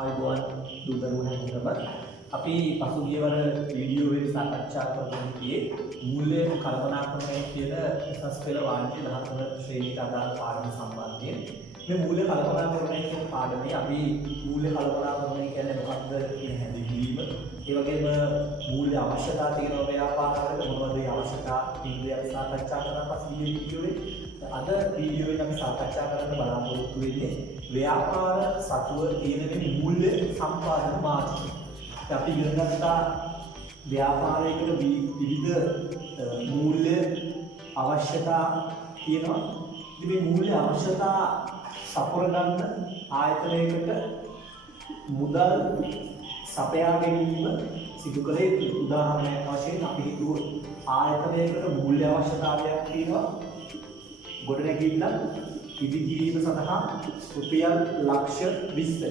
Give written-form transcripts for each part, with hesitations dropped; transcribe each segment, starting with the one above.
ආයුබෝවන් දුදරුවන් හැමෝටම අපි පසුගිය වර වීඩියෝ එකේ සාකච්ඡා කරන්නේ මූල්‍ය කල්පනාකරණය කියන උසස් පෙළ වාණිජ්‍ය 13 ශ්‍රේණියට අදාළ පාඩම සම්බන්ධයෙන් මේ මූල්‍ය කල්පනාකරණය කියන පාඩමේ අපි මූල්‍ය කල්පනාකරණය කියන්නේ මොකක්ද කියන හැඳින්වීම ඒ වගේම මූල්‍ය අවශ්‍යතා තියෙන ව්‍යාපාරවලට මොනවද ඒ අවශ්‍යතා ඉන්ද්‍රිය සාකච්ඡා කරන පසුගිය වීඩියෝවේ අද වීඩියෝ එකේ අපි සාකච්ඡා කරන්න බලාපොරොත්තු වෙන්නේ ව්‍යාපාර සතුව තියෙන මේ මූල්‍ය සම්පාදන මාර්ගය. අපි ඉගෙන ගත්තා ව්‍යාපාරයකට විවිධ මූල්‍ය අවශ්‍යතා තියෙනවා. ඉතින් මේ මූල්‍ය අවශ්‍යතා සපුර ගන්න ආයතනයකට මුදල් සපයා ගැනීම සිදු කළ යුතුයි. උදාහරණයක් වශයෙන් අපි හිතුවොත් ආයතනයකට මූල්‍ය අවශ්‍යතාවයක් තියෙනවා. ගොඩනැගිල්ල ඉදිකිරීම සඳහා රුපියල් ලක්ෂ 20ක්.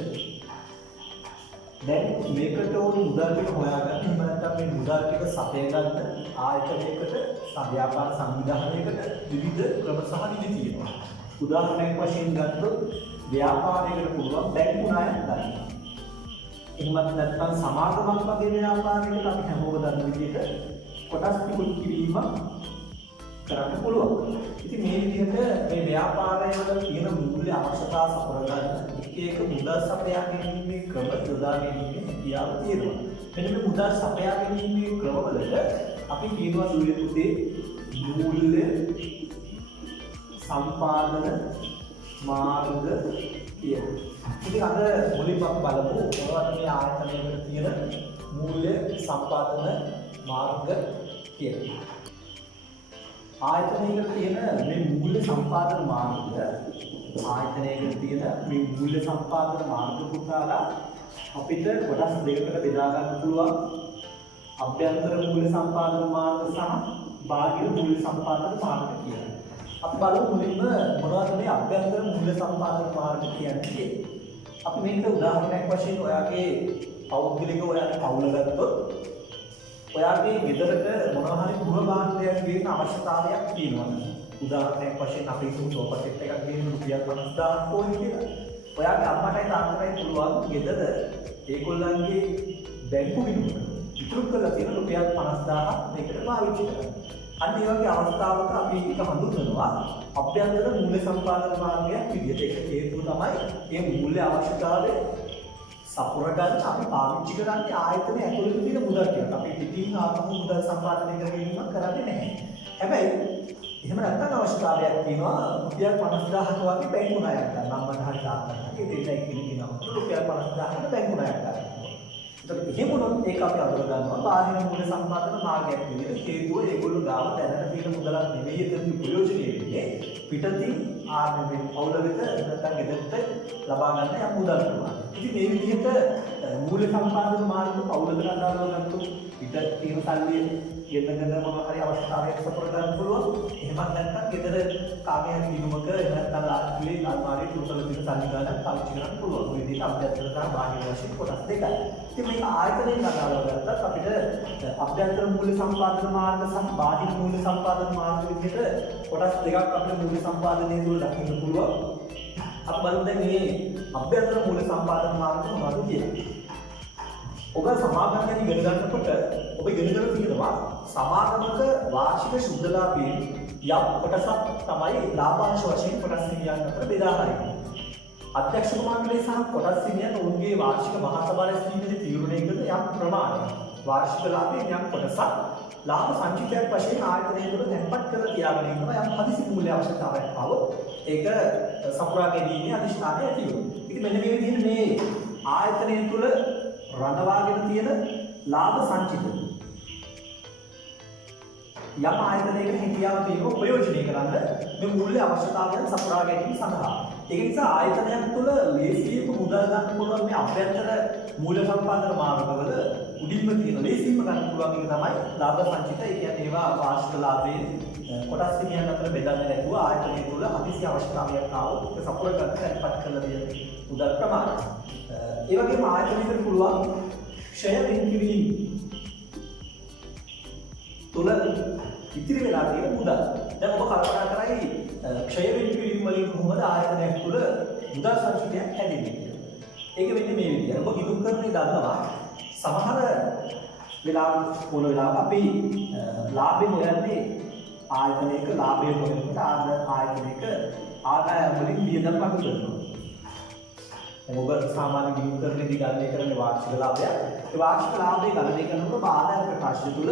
දැන් මේකට ඕන මුදල් ටික හොයාගන්න. එහෙම නැත්නම් මේ මුදල් ටික සපය ගන්න ආයතනයකට ව්‍යාපාර සංවිධානයකට විවිධ ක්‍රම සහ විධි තියෙනවා. උදාහරණයක් වශයෙන් ගත්තොත් ව්‍යාපාරයකට පුළුවන් බැංකු ණයක් ගන්න. එහෙමත් නැත්නම් සමාගමක් වගේ ව්‍යාපාරයකට අපි හැමෝම දන්න විදිහට කොටස් පිටුල් කිරීම කරන්න පුළුවන්. ඉතින් මේ විදිහට මේ ව්‍යාපාරයවල තියෙන මූල්‍ය අවශ්‍යතා සපුර ගන්න එක මුදල් සපයා ගැනීමේ ක්‍රම යොදා ගැනීමේ හැකියාව තියෙනවා. මෙන්න මේ මුදල් සපයා ගැනීමේ ක්‍රමවලට අපි කියනවා දුවේ පුතේ මූල්‍ය සම්පාදන මාර්ග කියලා. ඉතින් අද මුලින්ම අපි බලමු මොනවද මේ ආයතනයකට තියෙන මූල්‍ය සම්පාදන මාර්ග කියලා. ආයතනයකට තියෙන මේ මූල්‍ය සම්පාදන මාර්ගය ආයතනයකට තියෙන මේ මූල්‍ය සම්පාදන මාර්ග පුතාලා අපිට කොටස් දෙකකට බෙදා ගන්න පුළුවන්. අභ්‍යන්තර මූල්‍ය සම්පාදන මාර්ග සහ බාහිර මූල්‍ය සම්පාදන මාර්ග කියලා. අපි බලමු මුලින්ම මොනවද මේ අභ්‍යන්තර මූල්‍ය සම්පාදන මාර්ග කියන්නේ. අපි මේකට උදාහරණයක් වශයෙන් ඔයාගේ පෞද්ගලික ඔයාගේ පවුල ගත්තොත් ඔයාගේ ගෙදරට මොනවා හරි ගෘහ භාණ්ඩයක් ගේන්න අවශ්‍යතාවයක් තියෙනවා. උදාහරණයක් වශයෙන් අපි හිතමු සෝෆා සෙට් එකක් ගේන්න රුපියල් 50000ක් ඕනේ කියලා. ඔයාගේ අම්මටයි තාත්තටයි පුළුවන් ගෙදර ඒගොල්ලන්ගේ බැංකු විදුම ඉතුරු කරලා තියෙන රුපියල් 50000ක් මේකට පාවිච්චි කරන්න. අන්න ඒ වගේ අවස්ථාවක අපි ඒක හඳුන්වනවා අභ්‍යන්තර මූල්‍ය සම්පාදන මාර්ගයක් විදිහට. ඒක හේතුව තමයි මේ මූල්‍ය අවශ්‍යතාවය සපුර ගන්න අපි පාවිච්චි කරන්නේ ආයතනය ඇතුළේ තියෙන මුදල් ටික. අපි පිටින් ආපහු මුදල් සම්පාදනය කරගැනීමක් කරන්නේ නැහැ. හැබැයි එහෙම නැත්නම් අවශ්‍යතාවයක් තියෙනවා රුපියල් 50000ක වගේ බැංකු ණයක් ගන්න. අම්මට හරි තාත්තට හරි දෙන්නයි කියනවා රුපියල් 50000ක බැංකු ණයක් ගන්න. ඒකට එහෙම වුණොත් ඒක අපි අඳුර ගන්නවා බාහිර මූල්‍ය සම්පාදන මාර්ගයක් විදිහට. හේතුව ඒගොල්ලෝ ගාව දැනට තියෙන මුදලක් නෙවෙයි එතනදී ප්‍රයෝජනෙ වෙන්නේ පිටින් ආර්ථික පවුල වෙත නැත්නම් ගෙදරට ලබා ගන්න යම් මුදල් ප්‍රමාණයක්. ඉතින් මේ විදිහට මූල්‍ය සම්පාදන මාර්ග පවුලකට අදාළව ගත්තොත් පිට තියෙන සල්ලි ගෙදරට මොනවා හරි අවශ්‍යතාවයක් සපුර ගන්න පුළුවන්. එහෙමත් නැත්නම් ගෙදර කාගේ හරි දිනුමක එහෙම නැත්නම් ආර්ථිකයේ අල්මාරියේ තුරල තියෙන සල්ලි ගන්න පාවිච්චි කරන්න පුළුවන්. මේ විදිහට අභ්‍යන්තර සහ බාහිර වශයෙන් කොටස් දෙකයි. ඉතින් මේක ආයතනයෙන් අදාළව ගත්තත් අපිට අභ්‍යන්තර මූල්‍ය සම්පාදන මාර්ග සහ බාහිර මූල්‍ය සම්පාදන මාර්ග විදිහට කොටස් දෙකක් අපිට මූල්‍ය සම්පාදනයේ තුල දකින්න පුළුවන්. අපි බලමු දැන් මේ අභ්‍යන්තර මූල්‍ය සම්පාදන මාර්ග මොනවද කියලා. ඔබ සමාගම් ගැන ඉගෙන ගන්නකොට ඔබ ඉගෙන ගන්න තියෙනවා සමාගමක වාර්ෂික ශුද්ධ ලාභයෙන් යම් කොටසක් තමයි ලාභාංශ වශයෙන් කොටස් හිමියන් අතර බෙදා හරින්නේ. අධ්‍යක්ෂක මණ්ඩලය සහ කොටස් හිමියන් ඔවුන්ගේ වාර්ෂික මහා සභා රැස්වීමේදී තීරණය කරන යම් ප්‍රමාණයක් වාර්ෂික ලාභයෙන් යම් කොටසක් ලාභ සංචිතයක් වශයෙන් ආයතනය තුළ තැන්පත් කරලා තියාගෙන ඉන්නවා. යම් හදිසි මූල්‍ය අවශ්‍යතාවයක් ආවොත් ඒක සපුරා ගැනීමේ අධිෂ්ඨානය ඇති වෙනවා. ඉතින් මෙන්න මේ විදිහට මේ ආයතනය තුළ රඳවාගෙන තියෙන ලාභ සංචිත යම් ආයතනයකට හැකියාව තියෙනවා ප්‍රයෝජනය කරන්න මේ මූල්‍ය අවශ්‍යතාවයන් සපුරා ගැනීම සඳහා. ඒ නිසා ආයතනයක් තුළ ලේසියෙන්ම මුදල් ගන්න පුළුවන් මේ අභ්‍යන්තර මූල්‍ය සම්පාදන මාර්ගවල උඩින්ම තියෙන ලේසියෙන්ම ගන්න පුළුවන් එක තමයි ලාභ සංචිත. ඒ කියන්නේ ඒවා වාර්ෂික ලාභයෙන් කොටස් හිමියන් අතර බෙදන්නේ නැතුව ආයතනය තුළ හදිසි අවශ්‍යතාවයක් ආවොත් ඒක සපුර ගන්න තැන්පත් කරලා තියෙන මුදල් ප්‍රමාණය. ඒ වගේම ආයතනයකට පුළුවන් ක්ෂය වෙන් කිරීම තුළ ඉතිරි වෙලා තියෙන මුදල්. දැන් ඔබ කල්පනා කරයි ක්ෂය වෙන් කිරීම වලින් කොහොමද ආයතනයක් තුළ මුදල් සංචිතයක් හැදෙන්නේ කියලා. ඒක වෙන්නේ මේ විදිහට. ඔබ මේ දන්නවා සමහර වෙලාවට අපි ලාභය හොයන්නේ ආයතනයක ලාභය හොයනකොට ආයතනයක ආදායම් වලින් වියදම් අඩු කරනවා. ඔබ සාමාන්‍ය විනිয়োগකරණයේදී ගණනය කරන වාර්ෂික ලාභය. ඒ වාර්ෂික ලාභය ගණනය කරනකොට ආදාය ප්‍රකාශය තුළ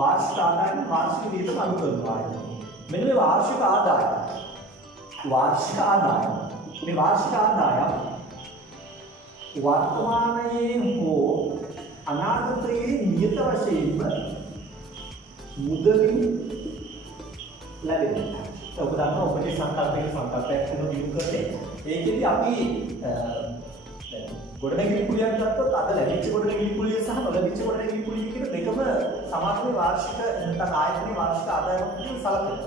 වාර්ෂික ආදායම වාර්ෂික වියදම අඩු කරනවා. මෙන්න මේ වාර්ෂික ආදායම මේ වාර්ෂික ආදායම වර්තමානයේ හෝ අනාගතයේ නියත වශයෙන්ම මුදලින් ලැබෙනවා. ඔබ දන්නවා ඔබේ සංකල්පයක් වෙන විනිয়োগකරණය. ඒකෙදි අපි ගොඩනැගිලි කුලියක් ගත්තොත් අද ලැබිච්ච ගොඩනැගිලි කුලිය සහ නොලැබිච්ච ගොඩනැගිලි කුලිය කියන දෙකම සමානව වාර්ෂික නැත්නම් ආයතනයේ වාර්ෂික ආදායමක් කියන සලකනවා.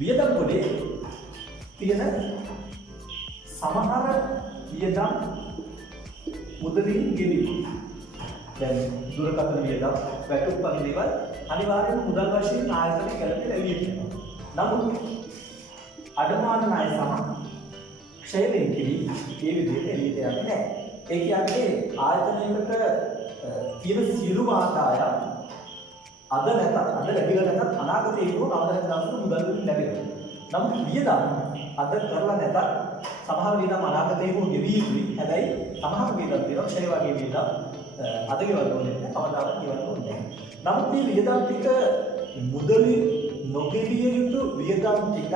වියදම් ගොඩේ තියෙන සමහර වියදම් මුදලින් ගෙවීම. දැන් දුරකථන වියදම්, වැටුප් වගේ දේවල් අනිවාර්යයෙන්ම මුදල් වශයෙන් ආයතනයේ ගැලපෙලා එළියට එනවා. නමුත් අඩමාන ණය සහ ක්ෂය වෙන්කිරි මේ විදිහට එළියට යන්නේ නැහැ. ඒ කියන්නේ ආයතනයකට තියෙන සියලුම ආදායම් අද ලැබිලා නැතත් අනාගතයේ නව දවසක මුදල් වලින් ලැබෙනවා. නමුත් වියදම් අද කරලා නැතත් සමහර වියදම් අනාගතයේ හෝ ගෙවි යුතුයි. හැබැයි සමහර වියදම් තියෙනවා ක්ෂය වගේ වියදම් අද ගෙවන්න ඕනේ නැහැ. කවදාවත් ගෙවන්න ඕනේ නැහැ. නමුත් මේ වියදම් ටික මුදලින් නොගෙවිය යුතු වියදම් ටික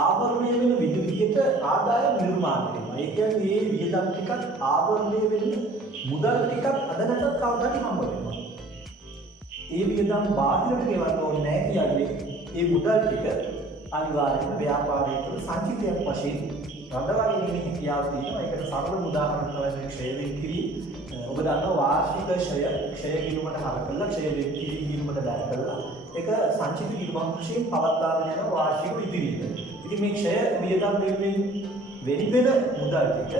ආවරණය වෙන විදිහට ආදායම් නිර්මාණය වෙනවා. ඒ කියන්නේ මේ වියදම් ටිකක් ආවරණය වෙන මුදල් ටිකක් අද නැතත් කවදාවත් හම්බ වෙනවා. ඒ වියදම් බාහිරට ගෙවන්න ඕනේ නැහැ කියන්නේ ඒ මුදල් ටික අනිවාර්යයෙන්ම ව්‍යාපාරයේ තුල සංචිතයක් වශයෙන් රඳවාගෙන ඉන්න හැකියාව තියෙනවා. ඒකට සරල උදාහරණයක් තමයි ක්ෂය වෙන්කිරි. ඔබ දන්නවා වාර්ෂික ක්ෂය කිරීමට හර කරලා ක්ෂය වෙන්කිරි කිරීමට බැහැ කරලා ඒක සංචිත කිරීමක් වශයෙන් පවත්වාගෙන යන වාර්ෂික ඉදිරියට. ඉතින් මේ ක්ෂය වියදම් වෙනුවෙන් වෙන මුදල් ටික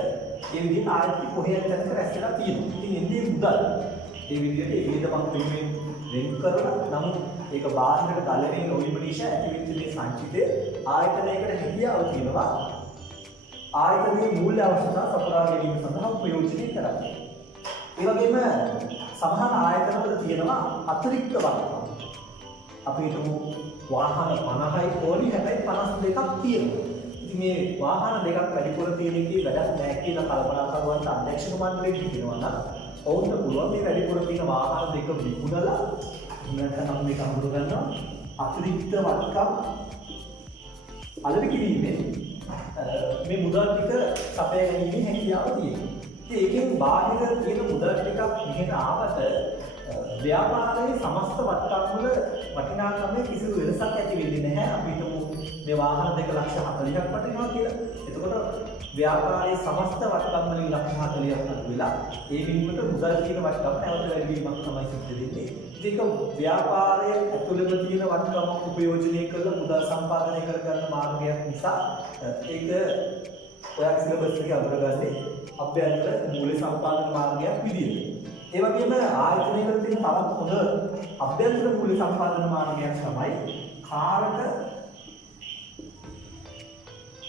ඒ විදිහට ආයතන කොහේ යනකද රැස්ලා තියෙනවා. ඉතින් එන්නේ මුදල් ඒ විදිහට ඒ වියදමක් වෙනුවෙන් වෙන් කරලා නමුත් ඒක බාහිරට ගලණය නොවීම නිසා ඇතිවෙච්ච මේ සංචිතය ආයතනයකට හැකියාව තියෙනවා ආයතනයේ මූල්‍ය අවශ්‍යතා සපුරා ගැනීම සඳහා ප්‍රයෝජනය කරන්නේ. ඒ වගේම සමහර ආයතනවල තියෙනවා අතිරික්ත වර්තමාන. අපි හිතමු වාහන 50යි ඕනි හැබැයි 52ක් තියෙනවා. ඉතින් මේ වාහන දෙකක් වැඩිපුර තියෙන එකේ වැඩක් නැහැ කියලා කල්පනා කරවන්න අධ්‍යක්ෂක මණ්ඩලයෙන් කියනවා නම් ඔවුන්ට පුළුවන් මේ වැඩිපුර තියෙන වාහන දෙක විකුණලා නැත්නම් මේක හඳුන ගන්නවා අතිරික්ත වත්කම් අලෙවි කිරීමෙන් මේ මුදල් ටික සපයා ගැනීමේ හැකියාව තියෙනවා. ඉතින් ඒකෙන් බාහිර තියෙන මුදල් ටිකක් මෙහෙට ආවට ව්‍යාපාරයේ සමස්ත වත්කම් වල වටිනාකමේ කිසිදු වෙනසක් ඇති වෙන්නේ නැහැ. අපි හිතමු මේ වාහන 2,40,000ක් වටිනවා කියලා. එතකොට ව්‍යාපාරයේ සමස්ත වත්කම් වලින් 1,40,000ක් අඩු වෙලා ඒ විනිමයට මුදල් තියෙන වත්කම නැවත වැඩි වීමක් තමයි සිද්ධ වෙන්නේ. ඒක ව්‍යාපාරයේ ඇතුළත තියෙන වත්කම උපයෝජනය කරලා මුදල් සම්පාදනය කරගන්න මාර්ගයක් නිසා ඒක ඔයා සිලබස් එකේ අඳුරගන්නේ අභ්‍යන්තර මූල්‍ය සම්පාදන මාර්ගයක් විදියට. ඒ වගේම ආයතනයකට තියෙන තවත් හොඳ අභ්‍යන්තර මූල්‍ය සම්පාදන මාර්ගයක් තමයි කාරක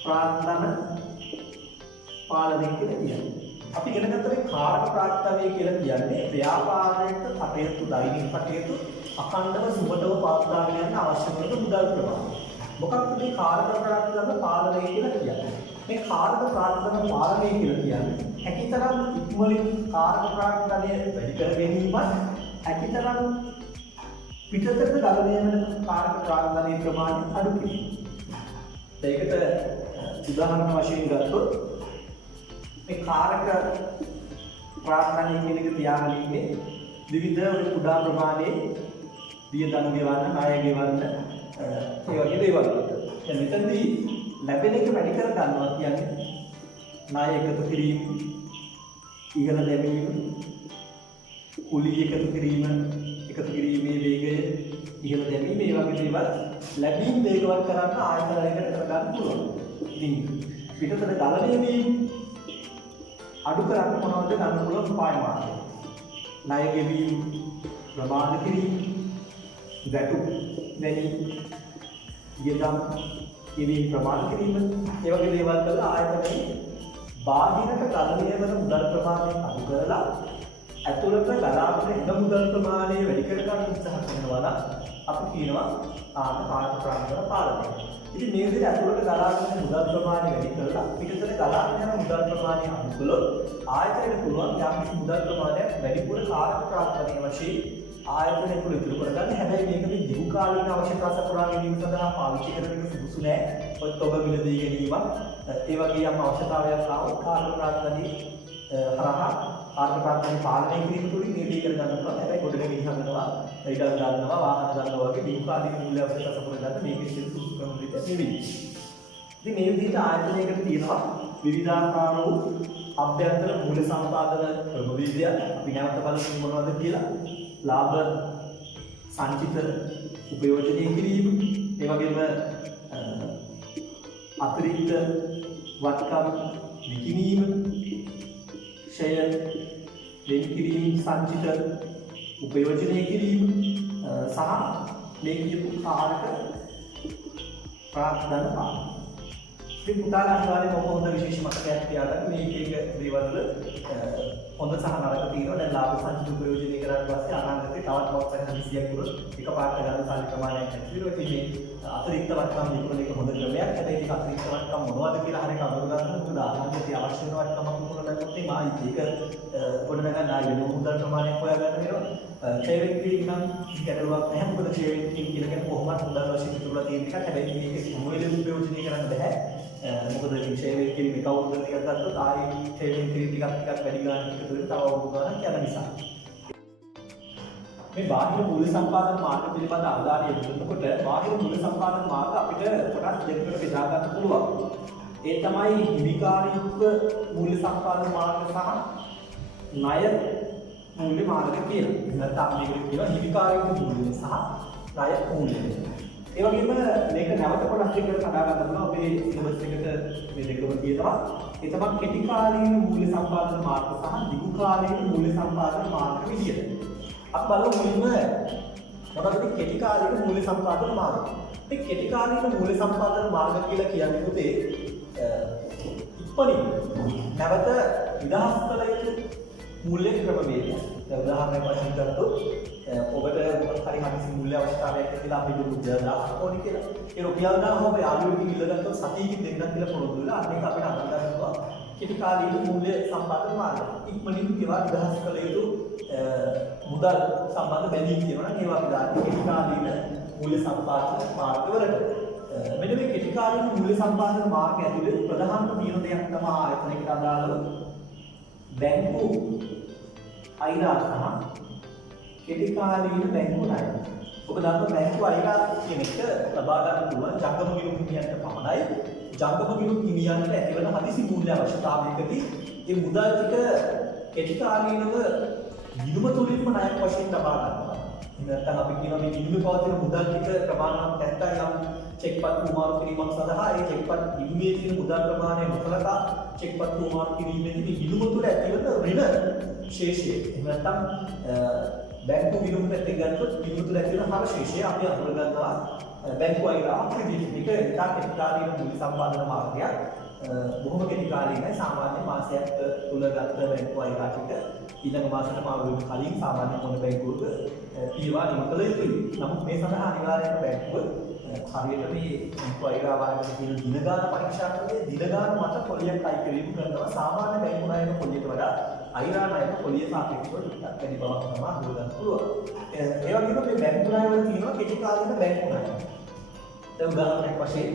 ප්‍රාර්ථන පාලනය කියලා කියන්නේ. අපි ඉගෙන ගත්ත මේ කාරක ප්‍රාර්ථනය කියලා කියන්නේ ව්‍යාපාරයට කටයුතු දෛනික කටයුතු අඛණ්ඩව සුබදව පවත්වාගෙන යන්න අවශ්‍ය කරන මුදල් ප්‍රමාණය. මොකක්ද මේ කාරක ප්‍රාර්ථන පාලනය කියලා කියන්නේ? මේ කාරක ප්‍රාර්ථන පාලනය කියලා කියන්නේ හැකිතරම් ඉක්මනින් කාරක ප්‍රාර්ථනය වැඩි කර ගැනීමත් හැකිතරම් පිටතට ගලණය වෙන කාරක ප්‍රාර්ථනයේ ප්‍රමාණය අඩු කිරීම. ඒකට උදාහරණ වශයෙන් ගත්තොත් මේ කාරක ප්‍රාර්ථනය කියන එක තියාගෙන ඉන්නේ විවිධ කුඩා ප්‍රමාණයේ වියදම් ගෙවන්න, ණය ගෙවන්න ඒ වගේ දේවල්. දැන් මෙතනදී ලැබෙන එක වැඩි කර ගන්නවා කියන්නේ ණය එකතු කිරීම, ඉහළ දැමීම, කුලී එකතු කිරීමේ වේගය ඉහළ දැමීම මේ වගේ දේවල් ලැබීම් වේගවත් කරන්න ආයතනයකට කරගන්න පුළුවන්. ඉතින් පිටතට ගලණය වීම අඩු කරන්න මොනවද ගන්න පුළුවන් උපාය මාර්ගය? ණය ගෙවීම, ප්‍රමාද කිරීම, වැටුප් වැනි වියදම් ගෙවීම ප්‍රමාද කිරීම ඒ වගේ දේවල් කරලා ආයතනයේ බාහිරට ගලණය වෙන මුදල් ප්‍රමාණය අඩු කරලා ඇතුළත ගලාගෙන එන මුදල් ප්‍රමාණය වැඩි කර ගන්න උත්සාහ කරනවා නම් අපි කියනවා කාර්ය ප්‍රාන්තර පාලනය. ඉතින් මේ විදිහට ඇතුළත ගලාගෙන මුදල් ප්‍රමාණය වැඩි කරලා පිටතට ගලාගෙන යන මුදල් ප්‍රමාණය අඩු කළොත් ආයතනයට පුළුවන් යම් මුදල් ප්‍රමාණයක් වැඩිපුර කාර්ය ප්‍රාන්තරයේ වශයෙන් ආයතනය තුළ ඉතුරු කරගන්න. හැබැයි මේක මේ දීර්ඝ කාලීන අවශ්‍යතා සපුරා ගැනීම සඳහා පාවිච්චි කරන එක සුදුසු නෑ. ඔය තොග මිලදී ගැනීමක් ඒ වගේ යම් අවශ්‍යතාවයක් ආවොත් කාර්ය ප්‍රාන්තරයේ හරහා කාර්ය ප්‍රාන්තරයේ පාලනය කිරීම තුළින් මේ දේ කරගන්න පුළුවන්. හැබැයි ගොඩනැගිලි හදනවා, ඉඩම් ගන්නවා, වාහන ගන්නවා වගේ දීර්ඝ කාලීන මූල්‍ය අවශ්‍යතා සපුරා ගන්න මේකේ සුදුසු ක්‍රම විදිහට නෙවෙයි. ඉතින් මේ විදිහට ආයතනයකට තියෙනවා විවිධාකාර වූ අභ්‍යන්තර මූල්‍ය සම්පාදන ක්‍රමවේදය. අපි නැවත බලමු මොනවද කියලා. ලාභ සංචිත උපයෝජනය කිරීම, ඒ වගේම අතිරික්ත වත්කම් විකිණීම, ෂය වෙන් කිරීම, සංචිත උපයෝජනය කිරීම සහ මේ කියපු කාරක ප්‍රාර්ථනා පාලනය. ඉතින් පුතාලා අනිවාර්යයෙන්ම ඔබ හොඳ විශේෂ මතකයක් තියාගන්න. මේ එක දේවල් වල හොඳ සහ නරක තියෙනවා. දැන් ලාභ සංචිත ප්‍රයෝජනය කරාට පස්සේ අනාගතේ තවත් මොකක්ද හදිසියක් වුණොත් එකපාරට ගන්න සල්ලි ප්‍රමාණයක් නැති වෙනවා. ඉතින් මේ අතිරික්ත වත්කම් විකුණන එක හොඳ ක්‍රමයක්. හැබැයි ඒක අතිරික්ත වත්කම් මොනවද කියලා හරියට අඳුරගන්න. මොකද අනාගතේ අවශ්‍ය වෙන වත්කමක් විකුණනකොට එimhe ආයි ඒක ගොඩනගන්න ආයි වෙන මුදල් ප්‍රමාණයක් හොයාගන්න වෙනවා. ෂෙයාරින් කිරීම නම් ගැටලුවක් නැහැ. මොකද ෂෙයාරින් කිරීම කියලා කියන්නේ කොහොමද මුදල් වශයෙන් ඉතුරුලා තියෙන එකක්. හැබැයි මේක මොලේ ප්‍රයෝජනය කරන්න බෑ. මොකද ෂෙයාරින් කිරීම කවුරුද ටිකක් ගත්තොත් ආයි ෂෙයාරින් කිරීම ටිකක් වැඩි ගන්න එකතු වෙන තව අවුරුදු ගණනක් යන නිසා. මේ බාහිර මූල්‍ය සම්පාදන මාර්ග පිළිබඳ අවධානය යොමු කරනකොට බාහිර මූල්‍ය සම්පාදන මාර්ග අපිට කොටස් දෙකකට බෙදා ගන්න පුළුවන්. ඒ තමයි හිමිකාරීත්ව මූල්‍ය සම්පාදන මාර්ග සහ ණය මූල්‍ය මාර්ග කියලා. නැත්නම් මේකට කියනවා හිමිකාරීත්ව මූල්‍ය සහ ණය මූල්‍ය. ඒ වගේම මේක නැවත කොටස් දෙකකට කඩා ගන්න පුළුවන්. අපේ සිලබස් එකට මේ දෙකම තියෙනවා. ඒ තමයි කෙටි කාලීන මූල්‍ය සම්පාදන මාර්ග සහ දීර්ඝ කාලීන මූල්‍ය සම්පාදන මාර්ග විදියට. අපි බලමු මුලින්ම මොකක්ද කෙටි කාලීන මූල්‍ය සම්පාදන මාර්ග. මේ කෙටි කාලීන මූල්‍ය සම්පාදන මාර්ග කියලා කියන්නේ පුතේ ඉක්මනින් නැවත නිදහස් කළ යුතු මූල්‍ය ක්‍රමවේදය. දැන් උදාහරණයක් වශයෙන් ගත්තොත් ඔබට මොකක් හරි හදිසි මූල්‍ය අවශ්‍යතාවයක් ඇතිලා අපි දුන්නු 1000ක් ඕනි කියලා. ඒ රුපියල් 1000 ඔබ යාළුවෙක්ගෙන් ඉල්ල ගත්තොත් සතියකින් දෙන්නත් කියලා පොරොන්දු වෙලා අන්න ඒක අපිට අඳුරගන්නවා කෙටි කාලීන මූල්‍ය සම්පාදන මාර්ගය. ඉක්මනින් ඒවා නිදහස් කළ යුතු මුදල් සම්බන්ධ බැඳීම් තියෙනවා නම් ඒවා අපි දාන්නේ කෙටි කාලීන මූල්‍ය සම්පාදන මාර්ගවලට. මෙන්න මේ කෙටි කාලීන මූල්‍ය සම්පාදන මාර්ගය ඇතුලේ ප්‍රධානම තියෙන දෙයක් තමයි ආයතනයකට අදාළව බැංකු අයිරා සහ කෙටි කාලීන බැංකු ණය. ඔබ දන්නවා බැංකු අයිරා කියන එක ලබා ගන්න පුළුවන් ජංගම ගිණුම් හිමියන්ට පමණයි. ජංගම ගිණුම් හිමියන්ට ඇතිවන හදිසි මූල්‍ය අවශ්‍යතාවයකදී මේ මුදල් ටික කෙටි කාලීනව ගිණුම තුලින්ම ණයක් වශයෙන් ලබා ගන්නවා. නැත්නම් අපි කියනවා මේ ගිණුමේ පවතින මුදල් ටික ප්‍රමාණවත් නැත්නම් යම් චෙක්පත් උමාරු කිරීමක් සඳහා ඒ චෙක්පත් ගිණුමේ තියෙන මුදල් ප්‍රමාණය නොසලකා චෙක්පත් උමාරු කිරීමේදී මේ ගිණුම තුල ඇතිවන ඍණ ශේෂය. එහෙම නැත්නම් බැංකු ගිණුම් පැත්තෙන් ගත්තොත් ගිණුම තුල ඇතිවන හර ශේෂය අපි අඳුර ගන්නවා බැංකු අයිරාවක් විදිහට. මේක ඉතා කෙටි කාලීන මූල්‍ය සම්පාදන මාර්ගයක්. බොහොම කෙටි කාලීනයි. සාමාන්‍ය මාසයක් තුල ගත්ත බැංකු අයිරා ටික ඊළඟ මාසෙට මාරු වෙන කලින් සාමාන්‍ය මොන බැංකුවක පීවා නිම කළ යුතුයි. නමුත් මේ සඳහා අනිවාර්යයෙන්ම බැංකුව හරියට මේ බැංකු අයිරා වාරකට තියෙන දින ගාන පරීක්ෂා කරන්නේ දින ගාන මත පොලියක් අයි කිරීම කරනවා. සාමාන්‍ය බැංකු ණයක පොලියට වඩා අයිරා ණයක පොලිය සාපේක්ෂව ටිකක් වැඩි බවක් තමයි හඳුනගන්න පුළුවන්. ඒ වගේම මේ බැංකු ණය වල තියෙනවා කෙටි කාලීන බැංකු ණය. දැන් උදාහරණයක් වශයෙන්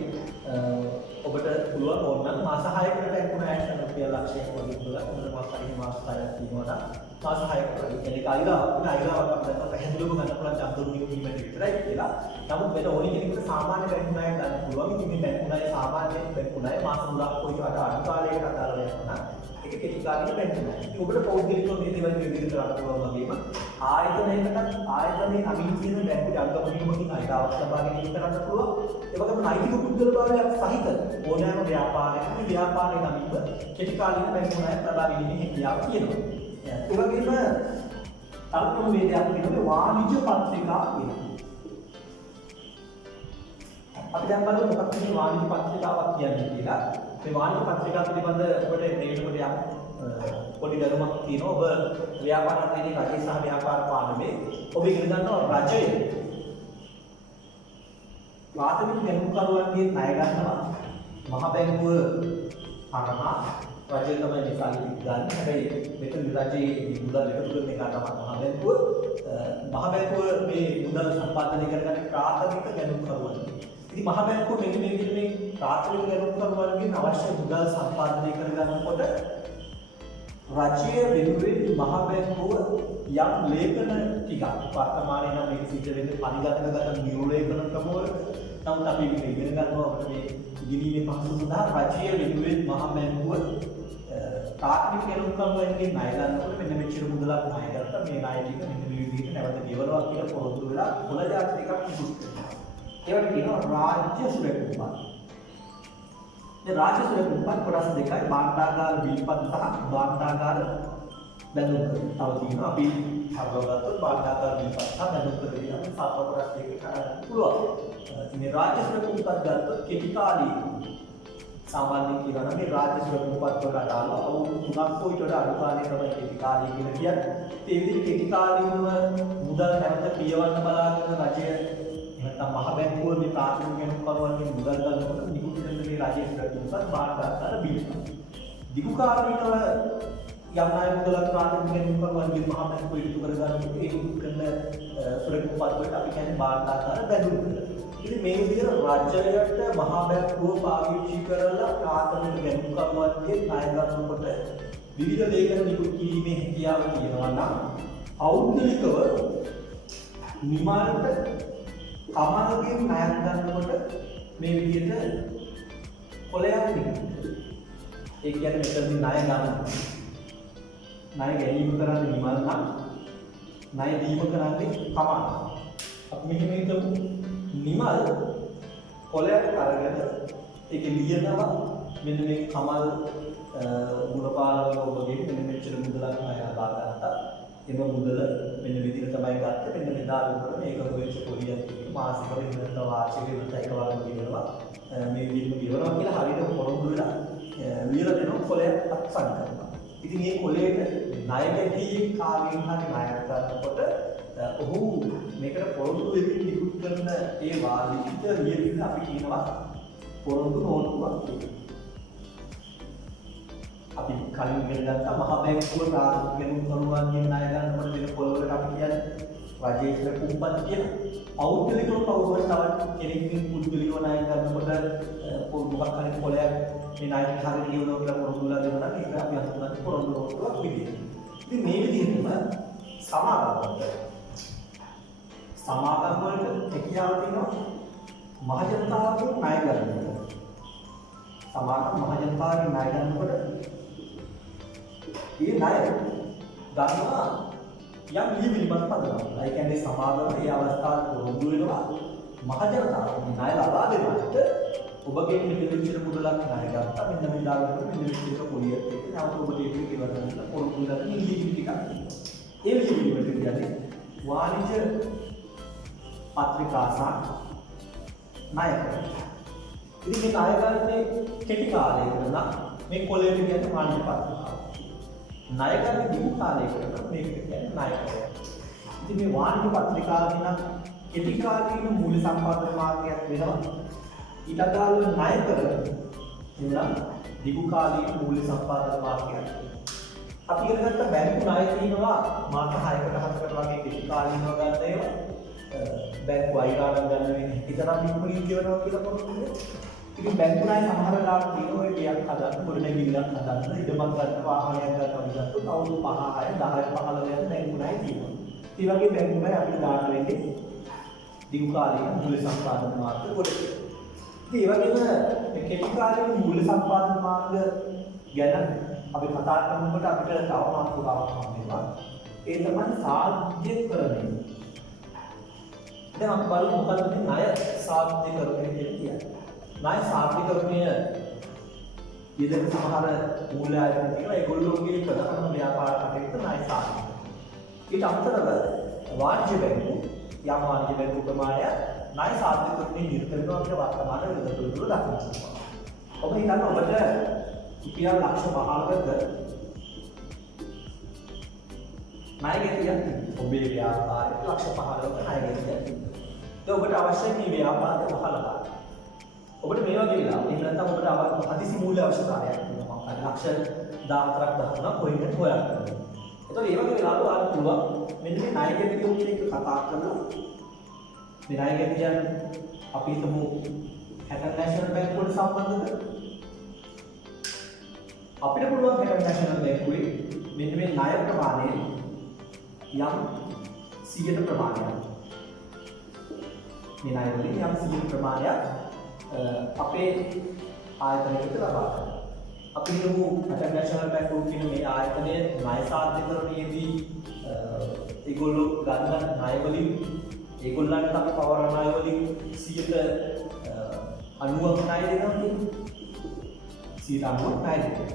ඔබට පුළුවන් ඕනනම් මාස 6කට බැංකු ණයක් ගන්න රුපියල් ලක්ෂයක් වගේ දුරක් මොන මාස හරි මාස 6ක් තියෙනවා නම් මාස 6කට වගේ කියන්නේ අයිරාවක් අපි දැන් පැහැදිලිවම ගන්න පුළුවන් ජංගම ගිණුම් හිමියට විතරයි කියලා. නමුත් වෙන ඕනි කෙනෙකුට සාමාන්‍ය බැංකු ණයක් ගන්න පුළුවන්. ඉතින් මේ බැංකු ණය සාමාන්‍ය බැංකු ණය මාස 3ක් කොයි වඩා අඩු කාලයකට අදාළ වෙනවා නම් ඒක කෙටි කාලීන බැංකු ණය. ඉතින් ඔබට පෞද්ගලිකව මේ දේවල් විවිධ කරන්න පුළුවන් වගේම ආයතනයකට ආයතනයේ අමින් කියන බැංකු ජංගම ගිණුමකින් අයිරාවක් ලබා ගැනීම කරන්න පුළුවන්. ඒ වගේම නෛතික පුද්ගලභාවයක් සහිත ඕනෑම ව්‍යාපාරයක ව්‍යාපාරයේ නමින්ම කෙටි කාලීන බැංකු ණයක් ලබා ගැනීමේ හැකියාව තියෙනවා. ඒ වගේම තර්කම වේදයක් කියනකොට වාණිජ්‍ය පත්‍රිකා කියනවා. අපි දැන් බලමු මොකක්ද මේ වාණිජ්‍ය පත්‍රිකාවක් කියන්නේ කියලා. මේ වාණිජ්‍ය පත්‍රිකා පිළිබඳ ඔබට මේකට යම් පොඩි දැනුමක් තියෙනවා. ඔබ ව්‍යාපාර අධ්‍යයනයේ රජය සහ ව්‍යාපාර පාඩමේ ඔබ ඉගෙන ගන්නවා රජය. ප්‍රාථමික දැනුම්කරුවන්ගේ ණය ගන්නවා මහ බැංකුව හරහා රජය තමයි මේ සල්ලි ගන්න. හැබැයි මෙතන රජයේ මුදල් එකතු කරන එක තමයි මහ බැංකුව. මහ බැංකුව මේ මුදල් සම්පාදනය කරගන්නේ ප්‍රාථමික දැනුම්කරුවන්. ඉතින් මහ බැංකුව මෙන්න මේ විදිහට මේ ප්‍රාථමික දැනුම්කරුවන්ගෙන් අවශ්‍ය මුදල් සම්පාදනය කරගන්නකොට රජය වෙනුවෙන් මහ බැංකුව යම් ලේඛන ටිකක් වර්තමානයේ නම් මේක සිද්ධ වෙන්නේ පරිගතකගත නියෝලේඛන ක්‍රමවල. නමුත් අපි මේක ඉගෙන ගන්නවා අපිට මේ ඉගෙනීමේ පහසු සඳහා රජය වෙනුවෙන් මහ බැංකුව ප්‍රාථමික දැනුම්කරුවන්ගෙන් ණය ගන්නකොට මෙන්න මෙච්චර මුදලක් ණය ගත්තා. මේ ණය ටික මෙන්න මේ විදිහට නැවත ගෙවනවා කියලා පොරොන්දු වෙලා පොළ ජාති එකක් ඉදිරි කරනවා. ඒවට කියනවා රාජ්‍ය සුරැකුම්පත්. මේ රාජ්‍ය සුරැකුම්පත් කොටස් දෙකයි භාණ්ඩාගාර විල්පත් සහ භාණ්ඩාගාර බැඳුම් කර. තව තියෙනවා අපි හරවගත්තොත් භාණ්ඩාගාර විල්පත් සහ බැඳුම් කර කියන අපි සාප කොටස් දෙකක් කරන්න පුළුවන්. මේ රාජ්‍ය සුරැකුම්පත් ගත්තොත් කෙටි කාලීන सामान्य की रहा में राज्य स्वरूपत को डालो और तुना कोई जोड़ा अनुकाली समय केटिकाली की किया तेरी केटिकाली मुदल නැවත පියවන්න බලාගෙන රජය නැත්නම් මහ බැංකුව මේ ප්‍රාථමික දැනුම්කරුවන්ගේ මුදල් ගන්නකොට නිකුත් කරන මේ රජයේ ස්වરૂපත් බාරගත්තාර බිල්. දිගු කාලීනව යම් අය මුදලක් ප්‍රාථමික දැනුම්කරුවන්ගේ මහ බැංකුව ඉදිරි කරගන්නකොට ඒ නිකුත් කරන ස්වરૂපත් වලට අපි කියන්නේ බාරගත්තාර බැඳුම්. ඉතින් මේ විදිහට රජයට මහා බැංකුව පාවිච්චි කරලා ප්‍රාථමික දැනුම්කරුවන්ගේ ණය ගන්නකොට විවිධ ලේඛන නිකුත් කිරීමේ හැකියාව තියෙනවා නම් ඖද්දලිකව නිමානට කමලකින් ණය ගන්නකොට මේ විදිහට කොලයක් නිකුත්. ඒ කියන්නේ මෙතනදී ණය ගන්න. ණය ගැනීම කරන්නේ නිමල් නම් ණය දීම කරන්නේ කමල්. අපි මෙහෙම හිතමු නිමල් කොලයක් අරගෙන ඒක ලියනවා මෙන්න මේ කමල් ගුණපාලක ඔබගේ මෙන්න මෙච්චර මුදලක් අය අදා ගත්තා. එම මුදල මෙන්න විදිහට තමයි ගත්තේ. මෙන්න මෙදා වුණා මේක වෙච්ච පොලියක් මාසික වෙනත වාර්ෂික වෙනත එක වගේ කියනවා. මේ විදිහට කියනවා කියලා හරියට පොරොන්දු වෙලා ලියලා දෙනවා කොලයක් අත්සන් කරනවා. ඉතින් මේ කොලේට ණයකදී කාගෙන් හරි ණයක් ගන්නකොට ඔහු මේකට පොරොන්දු වෙමින් නිකුත් කරන ඒ වාදිත ලියවිල්ල අපි කියනවා පොරොන්දු නෝට්ටුවක් කියලා. අපි කලින් ඉගෙන ගත්තා මහ බැංකුව ප්‍රාථමික දැනුම්කරුවන්ගෙන් ණය ගන්නකොට දෙන පොළවලට අපි කියන්නේ රජයේ ස්වરૂපත් කියලා. ඖද්දලිකව කවුරුහරි තවත් කෙනෙක්ගෙන් පුද්ගලිකව ණය ගන්නකොට මොකක් හරි පොළයක් මේ ණය හරියට කියනවා කියලා පොරොන්දුලා දෙනවා නම් ඒක අපි අහුනත් පොරොන්දු නෝට්ටුවක් විදියට. ඉතින් මේ විදිහටම සමාගම් වලට හැකියාව තියෙනවා මහජනතාවගෙන් ණය ගන්නකොට. සමාගම් මහජනතාවගෙන් ණය ගන්නකොට ඒ ණය ගන්නවා යම් ලියවිලි මත පදනවා. ඒ කියන්නේ සමාගම මේ අවස්ථාවට පොරොන්දු වෙනවා මහජනතාවගෙන් ණය ලබා දෙන්නට ඔබගේ මෙතෙච්චර මුදලක් ණය ගත්තා මෙන්න මේ දාගන්න මෙන්න මෙච්චර පොලියක් එක්ක නැවත ඔබ දෙවිලි කියලා ගන්න පොරොන්දු වෙලා තියෙන ලියවිලි ටිකක්. ඒ ලියවිලි වලට කියන්නේ වාණිජ්‍ය පත්‍රිකා සහ ණය කරනවා. ඉතින් මේ ණය ගන්නේ කෙටි කාලයකට නම් මේ කොලේට කියන්නේ වාණිජ්‍ය පත්‍රිකාව. ණය ගන්න දිගු කාලයකට නම් මේක කියන්නේ ණය කරනවා. ඉතින් මේ වාණිජ්‍ය පත්‍රිකාවේ නම් කෙටි කාලීන මූල්‍ය සම්පාදන මාර්ගයක් වෙනවා. ඊට අදාළව ණය කරන එනම් දිගු කාලීන මූල්‍ය සම්පාදන මාර්ගයක්. අපි ඉගෙන ගත්ත බැංකු ණය තියෙනවා මාස 6කට 7කට වගේ කෙටි කාලීනව ගන්න ඒවා. බැංකු අයිරාඩම් ගන්න වෙන්නේ ඉතරම් ඉක්මනින් කියනවා කියලා පොරොන්දුනේ. ඉතින් බැංකු ණය සමහර වෙලාවට තියෙනවා ඒ ටිකක් හදන්න ගොඩනැගිල්ලක් හදන්න ඉදමක් ගන්න වාහනයක් ගන්න වගේ අවුරුදු 5 6 10 15 යන බැංකු ණය තියෙනවා. ඒ වගේ බැංකු ණය අපිට ගන්න වෙන්නේ දිගු කාලීන මූල්‍ය සම්පාදන මාර්ග වලට. ඉතින් ඒ වගේම කෙටි කාලීන මූල්‍ය සම්පාදන මාර්ග ගැන අපි කතා කරනකොට අපිට තව මාතෘකාවක් හම්බෙනවා. ඒ තමයි සාධ්‍යකරණය. දැන් අපි බලමු මොකක්ද මේ ණය සාධ්‍යකරණය කියන්නේ. ණය සාධ්‍යකරණය ඊදක සමහර මූල්‍ය ආයතන තියෙනවා ඒගොල්ලෝගේ ප්‍රධානම ව්‍යාපාර කටයුත්ත ණය සාධ්‍යකරණය. ඊට අමතරව වාණිජ්‍ය බැංකු යම් වාණිජ්‍ය බැංකු ප්‍රමාණයක් ණය සාධ්‍යකරණය නිරත වෙනවා කියලා වර්තමාන වෙළඳපොළ වල දක්වනවා. ඔබ හිතන්න ඔබට රුපියල් ලක්ෂ 15ක ණය ගැතියක් ඔබේ ව්‍යාපාරයේ ලක්ෂ 15ක ණය ගැතියක් තියෙනවා. ඔබට අවශ්‍ය මේ ව්‍යාපාරය වහලා දාන්න. ඔබට මේ වගේ වෙලා එහෙම නැත්නම් ඔබට හදිසි මූල්‍ය අවශ්‍යතාවයක් තියෙනවා. අර ලක්ෂ 14ක් 13ක් කොහෙන්ද හොයන්න. එතකොට මේ වගේ වෙලාවට ඔයාලට පුළුවන් මෙන්න මේ ණය ගැතියොත් එක්ක කතා කරලා මේ ණය ගැතියන් අපි හිතමු හැටන් නැෂනල් බැංකුවට සම්බන්ධද? අපිට පුළුවන් හැටන් නැෂනල් බැංකුවේ මෙන්න මේ ණය ප්‍රමාණය යම් 100 ප්‍රමාණයක් මේ ණය වලින් යම් 100 ප්‍රමාණයක් අපේ ආයතනයකට ලබා ගන්න. අපි හිතමු ඉන්ටර්නැෂනල් බැංකුව කියන මේ ආයතනය ණය සාධ්‍යකරණයේදී ඒගොල්ලෝ ගන්න ණය වලින් ඒගොල්ලන්ට අපි පවරන ණය වලින් 90ක් ණය දෙනවා කියන්නේ 90ක් ණය දෙනවා.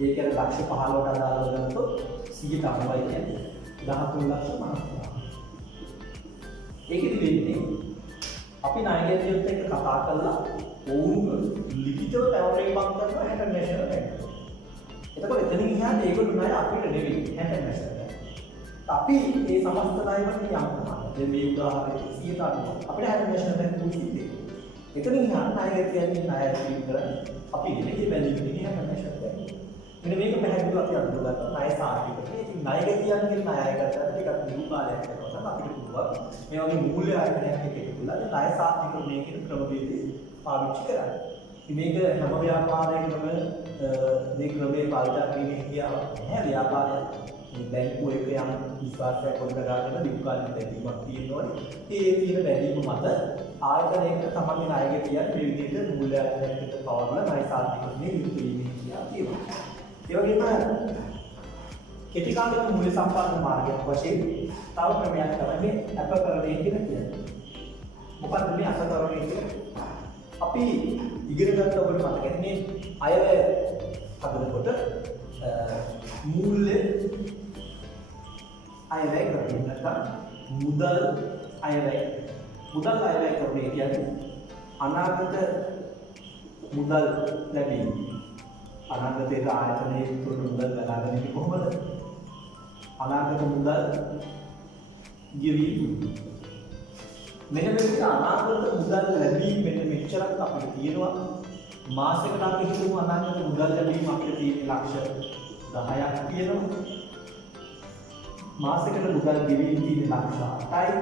ඒ කියන්නේ ලක්ෂ 15කට අදාළව ගත්තොත් 90යි කියන්නේ 13 ලක්ෂ 50. ඒකෙදි වෙන්නේ අපි ණය ගැතියොත් එක්ක කතා කරලා ඕම ලිඛිතව පැවරීමක් කරනවා ඉන්ටර්නැෂනල් බැංකුවට. එතකොට එතනින් එහාට ඒගොල්ලෝ ණය අපිට නෙවෙයි ඉන්ටර්නැෂනල් බැංකුවට. අපි මේ සමස්ත ණය වලින් යම් ප්‍රමාණයක් දැන් මේ උදාහරණයේ 190 අපිට ඉන්ටර්නැෂනල් බැංකුවට සිද්ධ. එතනින් එහාට ණය ගැතියන්නේ ණය ඇතිවීම කරන්නේ අපි නෙවෙයි බැඳින්නේ ඉන්ටර්නැෂනල් බැංකුවට. මෙන්න මේක පැහැදිලිව අපි අඳුරගත්තා ණය සාහිත්‍යයට. ඉතින් ණය ගැතියන්ගේ ණය අය කරලා ටිකක් නිරු කාලයක් යනවා නම් අපිට පුළුවන් මේ වගේ මූල්‍ය ආයතනයක් එකතු කරලා ණය සාහිත්‍යකරණය කියන ක්‍රමවේදය පාවිච්චි කරන්න. ඉතින් මේක හැම ව්‍යාපාරයකටම මේ ක්‍රමයේ පාවිච්චි කිරීමේ හැකියාවක් නැහැ. ව්‍යාපාරයක් මේ බැංකුව එක යම් විශ්වාසයක් ගොඩනගාගෙන දීර්ඝකාලීන බැඳීමක් තියෙනවනේ. ඒ තියෙන බැඳීම මත ආයතනයකට තමයි ණය ගැතියන් මේ විදිහට මූල්‍ය ආයතනයකට පවරලා ණය සාහිත්‍යකරණය යුතු වීමේ හැකියාව තියෙනවා. ඒ වගේම කෙටි කාලික මූල්‍ය සම්පාදන මාර්ගයක් වශයෙන් තව ක්‍රමයක් තමයි මේ අපකරණය කියලා කියන්නේ. මොකක්ද මේ අපකරණය කියන්නේ? අපි ඉගෙන ගන්න ඔබට මතක ඇති මේ අයවැය හදනකොට මූල්‍ය අයවැය කරන්නේ නැත්නම් මුදල් අයවැය. මුදල් අයවැය කරන්නේ කියන්නේ අනාගත මුදල් ලැබීම. අනාගතයේ ආයතනයේ තුරු මුදල් ලබාගෙන ඉන්නේ කොහොමද? අනාගත මුදල් ගෙවීම. මෙන්න මේක අනාගත මුදල් ලැබීම මෙන්න මෙච්චරක් අපිට තියෙනවා. මාසයකට අපි හිතමු අනාගත මුදල් ලැබීම අපිට තියෙන ලක්ෂ 10ක් තියෙනවා. මාසයකට මුදල් ගෙවීම තියෙන ලක්ෂ 8යි.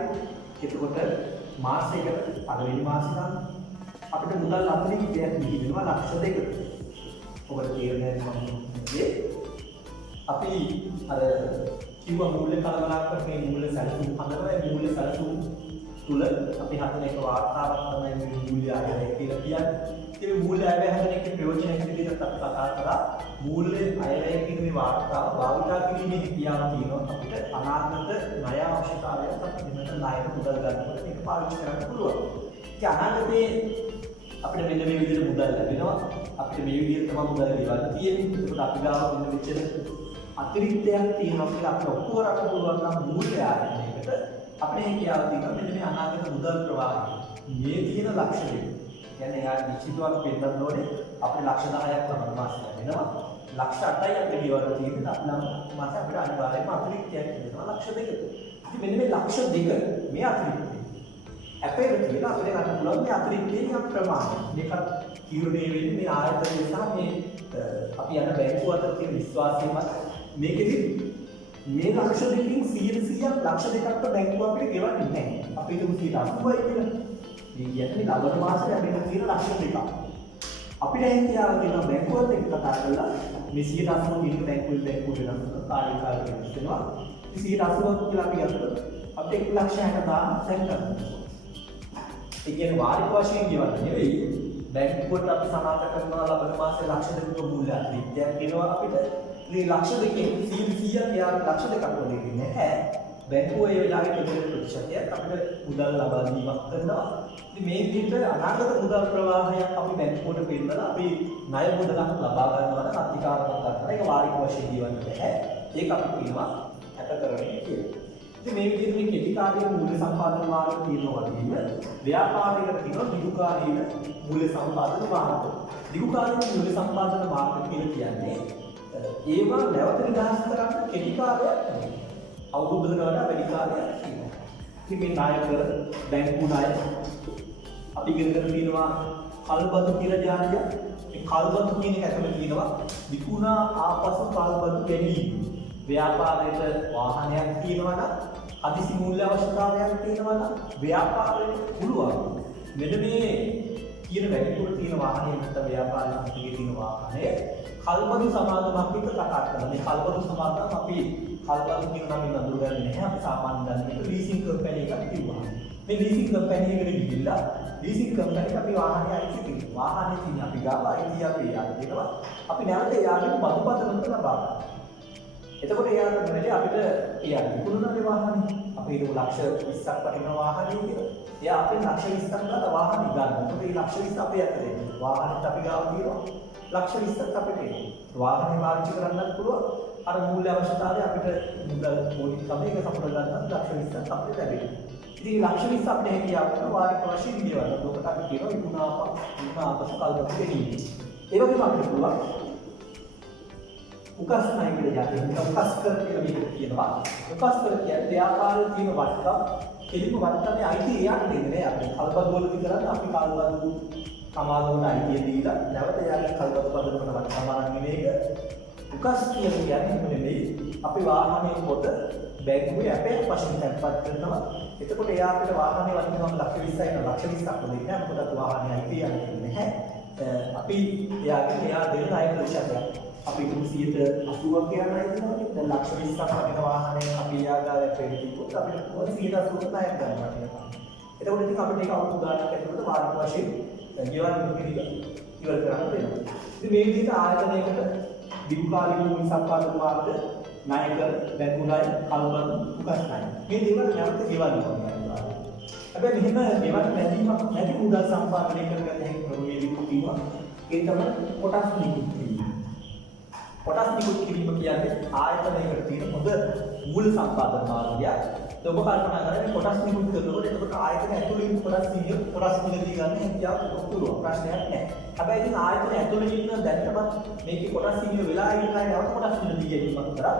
එතකොට මාසයකට පළවෙනි මාසේ නම් අපිට මුදල් අතිරික්තයක් නිහිනවා ලක්ෂ 2කට. ඔබට තේරෙන්නේ නැහැ අපි අර කිව්ව මූල්‍ය කලබලකරණයේ මූල්‍ය සැලසුම් හදනවා. ඒ මූල්‍ය සැලසුම් තුල අපි හදන එක වාර්තාවක් තමයි මේ මූල්‍ය අයවැය කියලා කියන්නේ. ඒ මූල්‍ය අයවැය හදන එකේ ප්‍රයෝජනයක් විදිහට අපි කතා කරා මූල්‍ය අයවැය කියන මේ වාර්තාව භාවිතා කිරීමේ හැකියාව තියෙනවා. අපිට අනාගත ණය අවශ්‍යතාවයක් අපි දෙන්නට ණයට මුදල් ගන්නකොට මේක පාවිච්චි කරන්න පුළුවන්. ඒ අනාගතයේ අපිට මෙන්න මේ විදිහට මුදල් ලැබෙනවා. අපිට මේ විදිහට තමයි මුදල් ගෙවන්න තියෙන්නේ. ඒකට අපි ගාව මෙන්න මෙච්චර අතිරික්තයක් තියෙනවා කියලා අපිට ඔප්පු කරන්න පුළුවන් නම් මූල්‍ය ආයතනයකට අපේ හැකියාව තියෙනවා මෙන්න මේ අනාගත මුදල් ප්‍රවාහය. මේ තියෙන ලක්ෂ දෙක. කියන්නේ යා නිශ්චිතව පෙන්නන්න ඕනේ අපේ ලක්ෂ 10ක් තමයි මාසෙ ලැබෙනවා. ලක්ෂ 8යි අපේ ගෙවන්න තියෙන්නේ. අපි නම් මාසෙ අපිට අනිවාර්යයෙන්ම අතිරික්තයක් දෙනවා ලක්ෂ 2ක. ඉතින් මෙන්න මේ ලක්ෂ 2 මේ අතිරික්තය අපේ තියෙන අපිට ගන්න පුළුවන් මේ අතිරික්තයේ යම් ප්‍රමාණයක්. මේක තීරණය වෙන්නේ මේ ආයතනය සහ මේ අපි යන බැංකුව අතර තියෙන විශ්වාසය මත. මේකෙදි මේ ලක්ෂ දෙකකින් 100ක් ලක්ෂ දෙකක්ට බැංකුව අපිට ගෙවන්නේ නැහැ. අපි හිතමු 80යි කියලා. මේ කියන්නේ ලබන මාසෙට අපිට තියෙන ලක්ෂ දෙකක්. අපිට හැකියාව තියෙනවා බැංකුවත් එක්ක කතා කරලා මේ 180 කියන බැංකුව වෙනස් කරනවා. කාර්යකාරී වෙනස් වෙනවා. 180ක් කියලා අපි ගත්තොත් අපිට 1,60,000 සෙට් කරනවා. ඒ කියන්නේ වාරික වශයෙන් ගෙවන්න නෙවෙයි බැංකුවට අපි සනාථ කරනවා ලබන මාසේ ලක්ෂ දෙකක මූල්‍ය අතිරික්තයක් දෙනවා අපිට. මේ ලක්ෂ දෙකෙන් 100ක් යා ලක්ෂ දෙකක් වගේ නැහැ. බැංකුව ඒ වෙලාවේ තිබෙන ප්‍රතිශතයක් අපිට මුදල් ලබා දීමක් කරනවා. ඉතින් මේ විදිහට අනාගත මුදල් ප්‍රවාහයක් අපි බැංකුවට පෙන්නලා අපි ණය මුදලක් ලබා ගන්නවා නම් අධිකාරයක් ගන්නවා. ඒක වාරික වශයෙන් ගෙවන්න බෑ. ඒක අපි කියනවා හැටකරණය කියලා. ඉතින් මේ විදිහට මේ කෙටි කාලීන මූල්‍ය සම්පාදන මාර්ග තියෙනවා වගේම ව්‍යාපාරිකට තියෙනවා දීර්ඝකාලීන මූල්‍ය සම්පාදන මාර්ග. දීර්ඝකාලීන මූල්‍ය සම්පාදන මාර්ග කියලා කියන්නේ ඒවා නැවත නිදහස් කරන්න කෙටි කාලයක් නෙවෙයි. අවුරුද්දකට වඩා වැඩි කාලයක් තියෙනවා. ඉතින් මේ ණය කර බැංකු ණය අපි ඉගෙන තියෙනවා කල්බදු කියලා જાතිය. මේ කල්බදු කියන එක ඇතුළේ තියෙනවා විකුණා ආපසු කල්බදු ගැනීම. ව්‍යාපාරයට වාහනයක් තියෙනවා නම් අදිසි මූල්‍ය අවශ්‍යතාවයක් තියෙනවා නම් ව්‍යාපාරයට පුළුවන්. මෙන්න මේ කියන වැඩිපුර තියෙන වාහනේ නැත්නම් ව්‍යාපාර සංස්කෘතියේ තියෙන වාහනේ කල්බදු සමාගමක් එක්ක කතා කරනවා. මේ කල්බදු සමාගම අපි කල්බදු කියන නමින් අඳුරගන්නේ නැහැ. අපි සාමාන්‍ය දන්නේ මේක ලීසින් කම්පැනි එකක් කිව්වා. මේ ලීසින් කම්පැනි එකට ගිහිල්ලා ලීසින් කම්පැනි එක අපි වාහනේ අයිති තියෙනවා. වාහනේ තියෙන අපි ගාව අයිති අපි යාගෙන දෙනවා. අපි නැවත යාගෙන බදු පදනකට ලබා ගන්නවා. එතකොට එයාට මෙතන අපිට එයා විකුණන වාහනේ අපි හිතමු ලක්ෂ 20ක් වටින වාහනේ කියලා. එයා අපේ ලක්ෂ 20ක් ගාලා වාහනේ ගන්න. එතකොට මේ ලක්ෂ 20 අපේ අතේ ඉන්නේ. වාහනේත් අපි ගාව තියෙනවා. ලක්ෂ 20ක් අපිට එනවා. වාහනේ පාවිච්චි කරන්නත් පුළුවන්. අර මූල්‍ය අවශ්‍යතාවය අපිට මුදල් පොඩි කමයක සම්පූර්ණ ගන්න ලක්ෂ 20ක් අපිට ලැබෙනවා. ඉතින් ලක්ෂ 20 අපිට හැකියාව කරන වාරික වශයෙන් ඉදිරියවන්න. ඔකට අපි කියනවා විකුණා අපසු කල්පක දෙන්නේ. ඒ වගේම අපිට පුළුවන් උකස් ණය කියලා જાතිය. උකස් කර කියලා මේක කියනවා. උකස් කර කියන්නේ ව්‍යාපාරයේ තියෙන වටකම් කෙලිම වටකමේ අයිති එයාට දෙන්නේ නෑ. අපි කල්බදු වලදී කරන්නේ අපි කල්බදු සමාදවන අයිතිය දීලා නැවත එයාගේ කල්බදු පදනකට වටකම අරන් මේක උකස් කියන්නේ නෙමෙයි. අපි වාහනේ පොත බැංකුවේ අපේ වශයෙන් තැන්පත් කරනවා. එතකොට එයා අපිට වාහනේ වටිනාකම ලක්ෂ 20යි ලක්ෂ 20ක් දෙන්නේ නැහැ. මොකද වාහනේ අයිතිය යන්නේ නැහැ. අපි එයා දෙන ණය ප්‍රතිශතයක් අපි 180ක් කියන අය දෙනවා. දැන් ලක්ෂ 20ක් වටින වාහනයක් අපි යාගාවේ පෙරදිකුත් අපිට 180ක් ණයක් ගන්නවා. එතකොට ඉතින් අපිට ඒක අවුරුදු ගානක් ඇතුළත වාර්ෂික වශයෙන් ගෙවන්න පිළිගන්න ඉවර කරන්න වෙනවා. ඉතින් මේ විදිහට ආයතනයකට දීර්ඝකාලීන මූල්‍ය සම්පාදන මාර්ග ණය කර බැංකු ණය කල්බදු උකස් ණය මේ දේවල් නැවත ගෙවන්න ඕනේ. හැබැයි මෙහෙම ගෙවන්න නැතිවක් නැති මුදල් සම්පාදනය කරගත හැකි ක්‍රමවේදයක් තියෙනවා. ඒ තමයි කොටස් නිකුත් කිරීම. කොටස් නිකුත් කිරීම කියන්නේ ආයතනයකට තියෙන හොඳ මූල්‍ය සම්පාදන මාර්ගයක්. ඔබ කල්පනා කරන්නේ කොටස් නිකුත් කරනකොට එතකොට ආයතන ඇතුළේ කොටස් නිකුත් ගන්න හැකියාව පුළුවන් ප්‍රශ්නයක් නැහැ. හැබැයි ඉතින් ආයතන ඇතුළේ ඉන්න දැනටමත් මේකේ කොටස් නිකුත් වෙලා ඉන්න අය නැවත කොටස් නිකුත් ගැනීමක් කරා.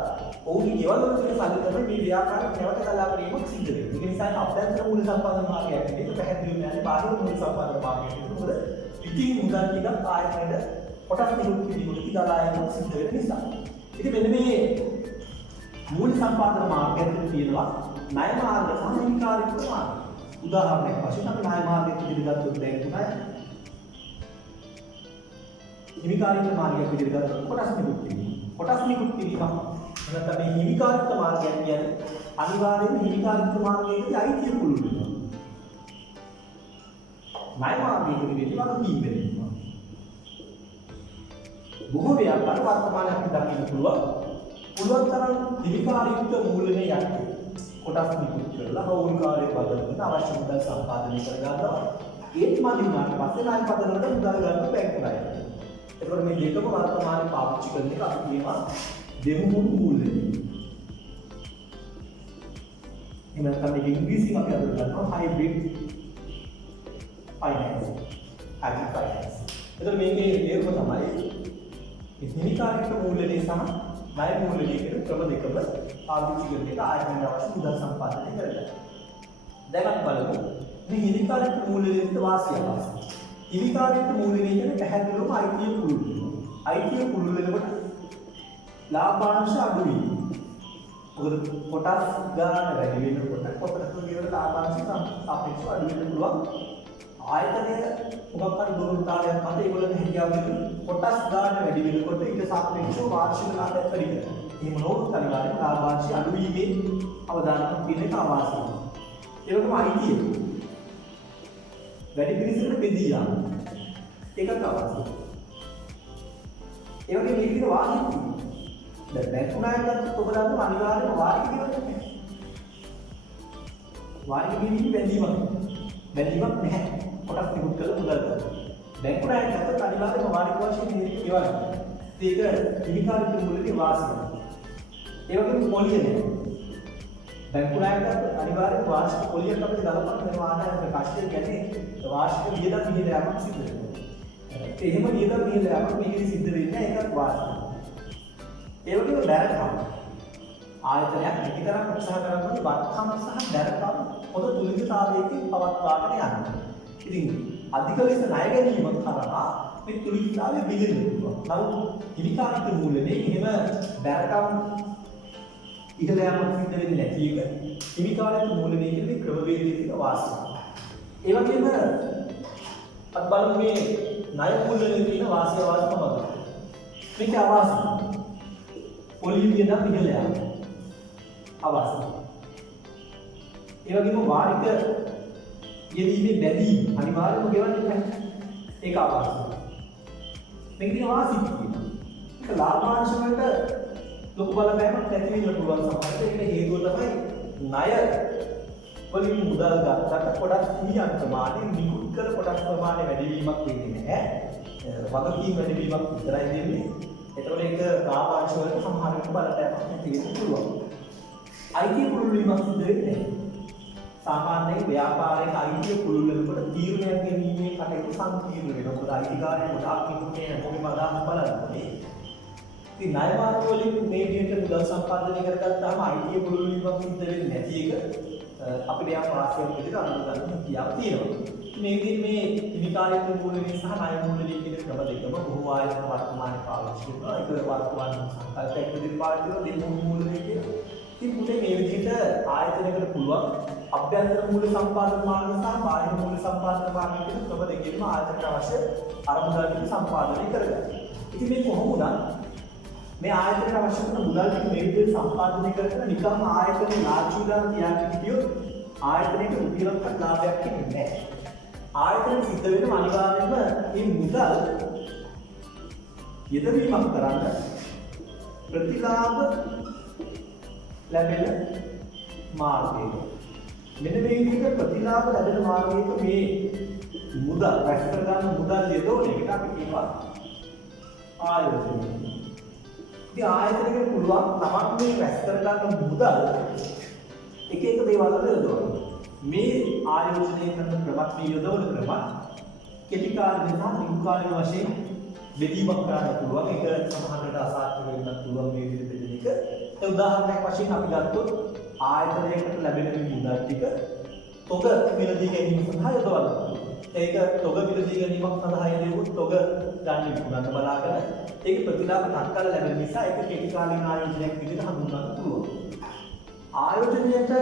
ඔවුන්ගේ ගෙවල් වල තියෙන සල්ලි තමයි මේ ව්‍යාපාරය නැවත කළා කිරීමක් සිද්ධ වෙන්නේ. ඒ නිසා අභ්‍යන්තර මූල්‍ය සම්පාදන මාර්ගයක් මේක පැහැදිලිව නැහැ. බාහිර මූල්‍ය සම්පාදන මාර්ගයක්. මොකද ඉතින් මුදල් ටිකක් ආයතනයේ කොටස් නිකුත් කිරීමකට දාලා යන සිද්ධ වෙන නිසා. ඉතින් මෙන්න මේ මූල්‍ය සම්පාදන මාර්ගයෙන් තියෙනවා ණය මාර්ග සහ හිමිකාරීත්ව මාර්ග. උදාහරණයක් වශයෙන් අපි ණය මාර්ගයක් විදිහට ගත්තොත් බැංකු ණය හිමිකාරීත්ව මාර්ගයක් විදිහට ගත්තොත් කොටස් නිකුත් කිරීම. කොටස් නිකුත් කිරීම නැත්නම් මේ හිමිකාරීත්ව මාර්ගය කියන්නේ අනිවාර්යයෙන්ම හිමිකාරීත්ව මාර්ගයේදී අයිතිය පුළුල් වෙනවා. ණය මාර්ගයේදී වගකීම් වෙනවා. බොහෝ ව්‍යාපාර වර්තමානයේ අපිට දකින්න පුළුවන් තරම් හිමිකාරීත්ව මූල්‍යනේ යන්නේ. කොටස් නිකුත් කරලා හවුල්කාරයේ බදලන අවශ්‍ය මුදල් සම්පාදනය කර ගන්නවා. ඒත් මදි වුණාට පස්සේ ණය පදවලට මුදල් ගන්න බැංකු ණය. ඒකෝර මේ දෙකම වර්තමානයේ පාවිච්චි කරන එක අපි කියනවා දෙමුමුන් මූල්‍ය. එහෙම නැත්නම් මේක ඉංග්‍රීසියෙන් අපි අඳුර ගන්නවා හයිබ්‍රිඩ් ෆයිනෑන්ස්. Hybrid finance. ඒතර මේකේ තේරුම තමයි හිමිකාරීත්ව මූල්‍යනේ සහ ණය මූල්‍යනේ කියන ක්‍රම දෙකම පාවිච්චි කරන එක ආයතනයේ අවශ්‍ය මුදල් සම්පාදනය කරගන්න. දැන් අපි බලමු මේ හිමිකාරීත්ව මූල්‍යයේ වාසිය අවශ්‍ය. හිමිකාරීත්ව මූල්‍යනේ කියන්නේ පැහැදිලිවම අයිතිය පුළුල් වෙනවා. අයිතිය පුළුල් වෙනකොට ලාභාංශ අඩු වෙනවා. මොකද කොටස් ගන්න වැඩි වෙනකොට කොටස් වල ලාභාංශ සාපේක්ෂව අඩු වෙන්න පුළුවන්. ආයතනය මොකක් හරි දුර්වලතාවයක් මත ඒගොල්ලෝ හැකියාව දෙන කොටස් ගන්න වැඩි වෙනකොට ඊට සාපේක්ෂව වාර්ෂික ලාභය වැඩි වෙනවා. එහෙම නොවුනොත් අනිවාර්යයෙන් ලාභාංශය අඩු වීමේ අවදානමක් තියෙන එක අවශ්‍යයි. ඒ වගේම අයිතිය වැඩි පිළිසකට බෙදී යාම ඒකත් අවශ්‍යයි. ඒ වගේම මේකේ වාහික දැන් බැංකු ණයකට ඔබ දාන්න අනිවාර්යයෙන්ම වාරික දෙන්නේ. වාරික දෙන්නේ බැඳීමක් නැහැ. කොටස් නිකුත් කරලා මුදල් ගන්න. බැංකු ණයකට අනිවාර්යයෙන්ම වාරික වශයෙන් ගෙවන්න. ඒක හිමිකාරීත්ව මූල්‍යයේ වාසිය. ඒ වගේම පොලිය නැහැ. බැංකු ණයකට අනිවාර්යයෙන්ම වාර්ෂික පොලියක් අපිට ගලපන්න වෙනවා. ආදායම ප්‍රකාශය කියන්නේ වාර්ෂික වියදම් විහිදෑමක් සිදු වෙනවා. එහෙම වියදම් විහිදෑමක් මේකෙදි සිද්ධ වෙන්නේ ඒකත් වාර්ෂික. ඒ වගේම බැරකම්. ආයතනයක් ඇතිකරන්න උත්සාහ කරනකොට වත්කම් සහ දැරකම් පොදු තුලිතතාවයකින් පවත්වාගෙන යනවා. ඉතින් අධික ලෙස ණය ගැනීම කරා මේ තුලිතතාවය බිඳෙන්න පුළුවන්. නමුත් හිමිකාරික මූල්‍යනේ එහෙම දැරකම් ඉහළ යාමක් සිද්ධ වෙන්නේ නැති එක. හිමිකාරික මූල්‍යනේ කියන්නේ ක්‍රමවේදයේ තියෙන වාසිය. ඒ වගේම අත් බලමු මේ ණය මූල්‍යනේ තියෙන වාසිය මොකක්ද? මේක අවාසිය. පොලිවිය නම් ඉහළ යාම. අවාසිය. ඒ වගේම වාරික යෙදීමේ බැඳීම අනිවාර්යයෙන්ම ගෙවන්නේ නැහැ. ඒක අවාසිය. මේක තියෙන වාසිය කියනවා. ඒක ලාභාංශ වලට ලොකු බලපෑමක් නැති වෙන්න පුළුවන් සමහරවිට. ඒකට හේතුව තමයි ණය වලින් මුදල් ගන්නට කොටස් හිමියන් ප්‍රමාණය නිකුත් කළ කොටස් ප්‍රමාණය වැඩි වීමක් වෙන්නේ නැහැ. වගකීම් වැඩි වීමක් විතරයි දෙන්නේ. එතකොට ඒක ලාභාංශ වලට සමහරවිට බලපෑමක් නැති වෙන්න පුළුවන්. අයිතිය පුළුල් වීමක් සිදු වෙන්නේ නැහැ. සාමාන්‍යයෙන් ව්‍යාපාරයක අයිතිය පුළුල් වෙනකොට තීරණයක් ගැනීමේ කටයුතු සංකීර්ණ වෙනවා. මොකද අයිතිකාරය ගොඩාක් නිකුත්නේ මොකෙම අදහස් බලන්නේ. ඉතින් ණය මාර්ග වලින් මේ විදිහට මුදල් සම්පාදනය කරගත්තාම අයිතිය පුළුල් වීමක් සිදු වෙන්නේ නැති එක අපිට යම් වාසියක් විදිහට අනුගමනය කියාව තියෙනවා. මේ විදිහට මේ හිමිකාරික මූල්‍යනේ සහ ණය මූල්‍යනේ කියන ක්‍රම දෙකම බොහෝ ආයතන වර්තමානයේ පාවිච්චි කරනවා. ඒක වර්තමාන සංකල්පයක් විදිහට පාවිච්චි කරනවා දෙමු මූල්‍යනේ කියන. ඉතින් පුතේ මේ විදිහට ආයතනයකට පුළුවන් අභ්‍යන්තර මූල්‍ය සම්පාදන මාර්ග සහ බාහිර මූල්‍ය සම්පාදන මාර්ග කියන ක්‍රම දෙකේම ආයතනයට අවශ්‍ය අරමුදල් ටික සම්පාදනය කරගන්න. ඉතින් මේ කොහොම වුණත් මේ ආයතනයට අවශ්‍ය කරන මුදල් ටික මේ විදිහට සම්පාදනය කරගෙන නිකම්ම ආයතනේ ලාභීලා තියාගෙන හිටියොත් ආයතනයේ උපරිමක ලාභයක් එන්නේ නැහැ. ආයතන සිද්ධ වෙන අනිවාර්යයෙන්ම මේ මුදල් යෙදවීමක් කරන්න ප්‍රතිලාභ ලැබෙන මාර්ගය. මෙන්න මේ විදිහට ප්‍රතිලාභ ලැබෙන මාර්ගයක මේ මුදල් රැස් කර ගන්න මුදල් යෙදවන එකට අපි කියනවා ආයතනය. ඉතින් ආයතනයකට පුළුවන් තමන් මේ රැස් කර ගන්න මුදල් එක එක දේවල් වල යොදවන්න. මේ ආයෝජනය කරන ක්‍රමත් මේ යොදවන ක්‍රමත් කෙටි කාලෙක සහ දීර්ඝ කාලික වශයෙන් බෙදීමක් කරන්න පුළුවන්. ඒක සමහරවිට අසාර්ථක වෙන්නත් පුළුවන් මේ විදිහට බෙදෙන එක. ඒ උදාහරණයක් වශයෙන් අපි ගත්තොත් ආයතනයකට ලැබෙන මේ මුදල් ටික තොග මිලදී ගැනීම සඳහා යොදවන්න. ඒක තොග මිලදී ගැනීමක් සඳහා යොදවුවොත් තොග ගන්න විකුණන්න බලාගෙන ඒක ප්‍රතිලාභ තත්කාල ලැබෙන නිසා ඒක කෙටි කාලික ආයෝජනයක් විදිහට හඳුන්වන්න පුළුවන්. ආයෝජනයට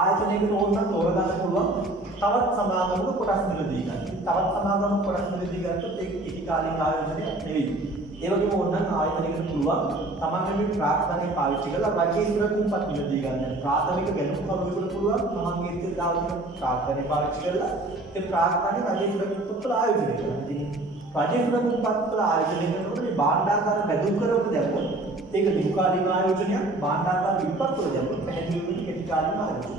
ආයතනයකට ඕන නම් තෝරගන්න පුළුවන් තවත් සමාගමක කොටස් මිලදී ගන්න. තවත් සමාගමක කොටස් මිලදී ගත්තොත් ඒක කෙටි කාලික ආයෝජනයක් නෙවෙයි. ඒ වගේම ඕන නම් ආයතනයකට පුළුවන් තමන්ගේ මේ ප්‍රාර්ථනාවේ පාවිච්චි කරලා රජයේ ඉස්තරකුම්පත් මිලදී ගන්න. ප්‍රාථමික ගැලුම් කරුවෙකුට පුළුවන් තමන්ගේ ඉතිරි දායක ප්‍රාර්ථනාවේ පාවිච්චි කරලා ඒ ප්‍රාර්ථනාවේ රජයේ ඉස්තරකුම්පත් ආයෝජනය කරනවා. ඉතින් රජයේ ඉස්තරකුම්පත් ආයෝජනය කරනකොට මේ භාණ්ඩාගාර බැඳුම් කරවක දැම්මොත් ඒක දීර්ඝ කාලික ආයෝජනයක්. භාණ්ඩාගාර විපත් වල දැම්මොත් පැහැදිලිවම කෙටි කාලික ආයෝජනයක්.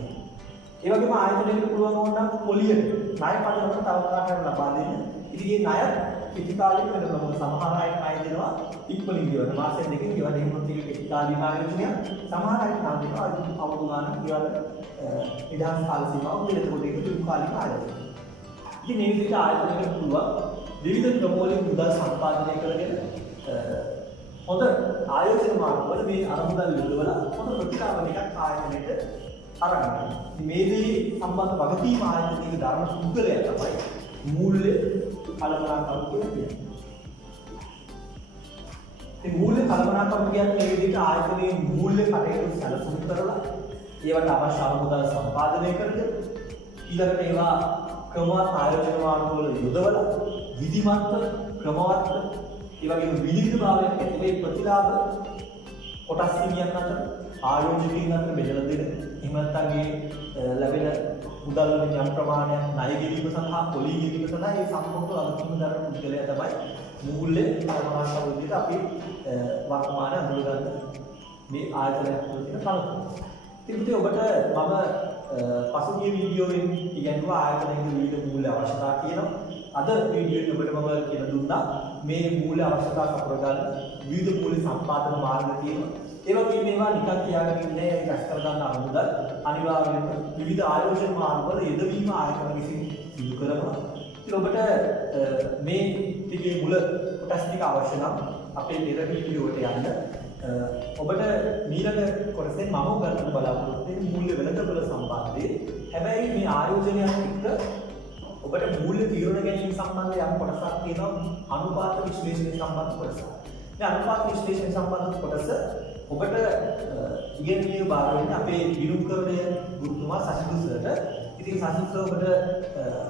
ඒ වගේම ආයතනයකට පුළුවන් ඕනනම් පොලියට ණය පදවත තව කාටකට ලබා දෙන්න. ඉතින් මේ ණය කෙටි කාලික වෙනවා. සමහර අය ණය දෙනවා ඉක්මනින් ගෙවන මාසෙ දෙකකින් ගෙවන එහෙමත් ඒක කෙටි කාලික ආයෝජනයක්. සමහර අය ණය දෙනවා අවුරුදු ගානක් ගෙවන නිදහස් කාල සීමාව උදේට කොට ඒක දීර්ඝ කාලික ආයෝජනයක්. ඉතින් මේ විදිහට ආයතනයකට පුළුවන් විවිධ ක්‍රමවලින් මුදල් සම්පාදනය කරගෙන හොඳ ආයෝජන මාර්ගවල මේ අරමුදල් යොදවලා හොඳ ප්‍රතිලාභ ටිකක් ආයතනයට අරන් යනවා. මේ දේ සම්බන්ධ වගකීම් ආයතනයේ ධර්ම පුද්ගලයා තමයි මූල්‍ය කළමනාකරු කියන්නේ. මේ මූල්‍ය කළමනාකරු කියන්නේ මේ විදිහට ආයතනයේ මූල්‍ය කටයුතු සැලසුම් කරලා ඒවට අවශ්‍ය අරමුදල් සම්පාදනය කරගෙන ඊළඟට ඒවා ක්‍රමවත් ආයෝජන මාර්ගවල යොදවලා විධිමත් ක්‍රමවත් ඒ වගේම විවිධභාවයක් ඇති මේ ප්‍රතිලාභ කොටස් හිමියන් අතර ආයෝජකයන් අතර බෙදලා දෙන එහෙම නැත්නම් ලැබෙන මුදල් වලින් යම් ප්‍රමාණයක් ණය ගෙවීම සඳහා පොලී ගෙවීම සඳහා මේ සම්පූර්ණ අනුකම්ප දරන පුද්ගලයා තමයි මූල්‍ය කළමනාකරු විදිහට අපි වර්තමානයේ අඳුරගන්න මේ ආයතනයක් තුළ තියෙන කලක. ඉතින් ඔබට මම පසුගිය වීඩියෝවෙන් කියනවා ආයතනයේ විවිධ මූල්‍ය අවශ්‍යතා කියනවා. අද වීඩියෝ එකකට මම කියලා දුන්නා මේ මූල්‍ය අවශ්‍යතා සපුර ගන්න විවිධ මූල්‍ය සම්පාදන මාර්ග තියෙනවා. ඒ වගේම මේවා නිකන් තියාගෙන ඉන්නේ රැස් කර ගන්න අරමුදල් අනිවාර්යයෙන්ම විවිධ ආයෝජන මාර්ගවල යෙදවීම ආයතන විසින් සිදු කරනවා. ඉතින් ඔබට මේ ටිකේ මුල කොටස් ටික අවශ්‍ය නම් අපේ පෙර වීඩියෝවට යන්න ඔබට ඊළඟ කොටසේ මම ගන්න බලාපොරොත්තු වෙන මූල්‍ය වෙළඳපොළ සම්බන්ධයෙන් හැබැයි මේ ආයෝජනයත් එක්ක ඔබට මූල්‍ය තීරණ ගැනීම සම්බන්ධ යම් කොටසක් තියෙනවා අනුපාත විශ්ලේෂණය සම්බන්ධ කොටස. මේ අනුපාත විශ්ලේෂණය සම්බන්ධ කොටස ඔබට ඉගෙනීමේ බාර වෙන්නේ අපේ විනුකරණය ගුරුතුමා සසිදු සර්ට. ඉතින් සසිදු සර් ඔබට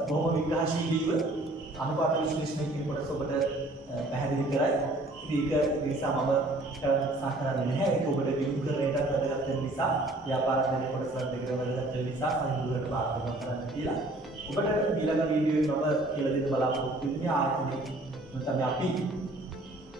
බොහොම විග්‍රහශීලීව අනුපාත විශ්ලේෂණය කියන කොටස ඔබට පැහැදිලි කරයි. ඉතින් ඒක නිසා මම උත්සාහ කරන්නේ නැහැ. ඒක ඔබට විනුකරණයට වැදගත් වෙන නිසා ව්‍යාපාර දැන කොටසක් දෙකම වැදගත් වෙන නිසා සසිදු සර්ට වාර්තා කරන්න කියලා. ඔබට ඊළඟ වීඩියෝවේ මම කියලා දෙන්න බලාපොරොත්තු වෙන්නේ ආයතනයේ නැත්නම් අපි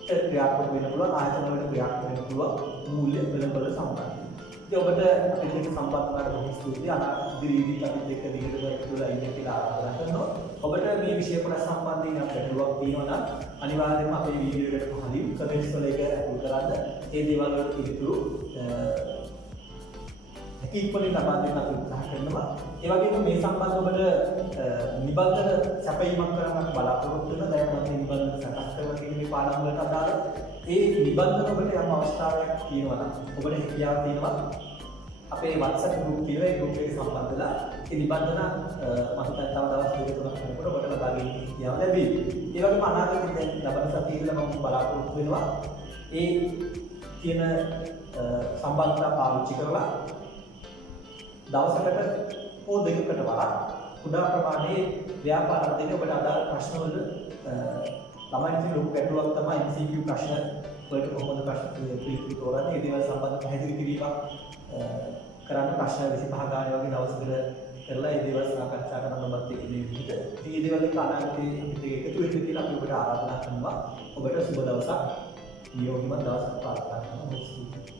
ක්‍රියාත්මක වෙන්න පුළුවන් ආයතන වලට ක්‍රියාත්මක වෙන්න පුළුවන් මූල්‍ය වෙළඳපොළ සම්බන්ධයෙන්. ඉතින් ඔබට අපිට සම්බන්ධ වුණාට බොහොම ස්තුතියි. ඉදිරියේදී අපිත් එක්ක දිගටම එකතු වෙලා ඉන්න කියලා ආරාධනා කරනවා. ඔබට මේ විෂය කොටස සම්බන්ධයෙන් ගැටලුවක් තියෙනවා නම් අනිවාර්යයෙන්ම අපේ වීඩියෝ එකට කලින් කමෙන්ට්ස් වල ඒක ඇතුල් කරන්න. ඒ දේවල් වලට පිළිතුරු ඉක්මනින් ලබා දෙන්න අපි උත්සාහ කරනවා. ඒ වගේම මේ සම්බන්ධව ඔබට නිබන්ධන සැපයීමක් කරන්න බලාපොරොත්තු වෙන දැන් මම නිබන්ධන සකස් කරලා තියෙන මේ පාඩම් වලට අදාළ ඒ නිබන්ධන ඔබට යම් අවස්ථාවක් තියෙනවා නම් ඔබට හැකියාව තියෙනවා අපේ WhatsApp group තියෙනවා. ඒ group එකට සම්බන්ධ වෙලා ඒ නිබන්ධන මම හිතන්නේ තව දවස් දෙක තුනක් යනකොට ඔබට ලබා ගැනීම හැකියාව ලැබෙයි. ඒ වගේම අනාගතයේ දැන් ලබන සතියේදී මම බලාපොරොත්තු වෙනවා ඒ තියෙන සම්බන්ධතා පාවිච්චි කරලා දවසකට හෝ දෙකකට වරක් කුඩා ප්‍රමාණයේ ව්‍යාපාර දෙක ඔබට අදාළ ප්‍රශ්න වල ළමයින්ට ලොකු ගැටලුවක් තමයි MCQ ප්‍රශ්න වලට කොහොමද ප්‍රශ්න පිළිතුරු තෝරන්නේ. ඒ දේවල් සම්බන්ධ පැහැදිලි කිරීමක් කරන්න ප්‍රශ්න 25 ගානේ වගේ දවසකට කරලා ඒ දේවල් සාකච්ඡා කරන්න ඔබත් එක්ක මේ විදිහට. ඉතින් මේ දේවල් එක්ක අනාගතයේ අපිට එකතු වෙන්න කියලා අපි ඔබට ආරාධනා කරනවා. ඔබට සුබ දවසක් නියෝගිමත් දවසක් පාර්ථනා කරනවා.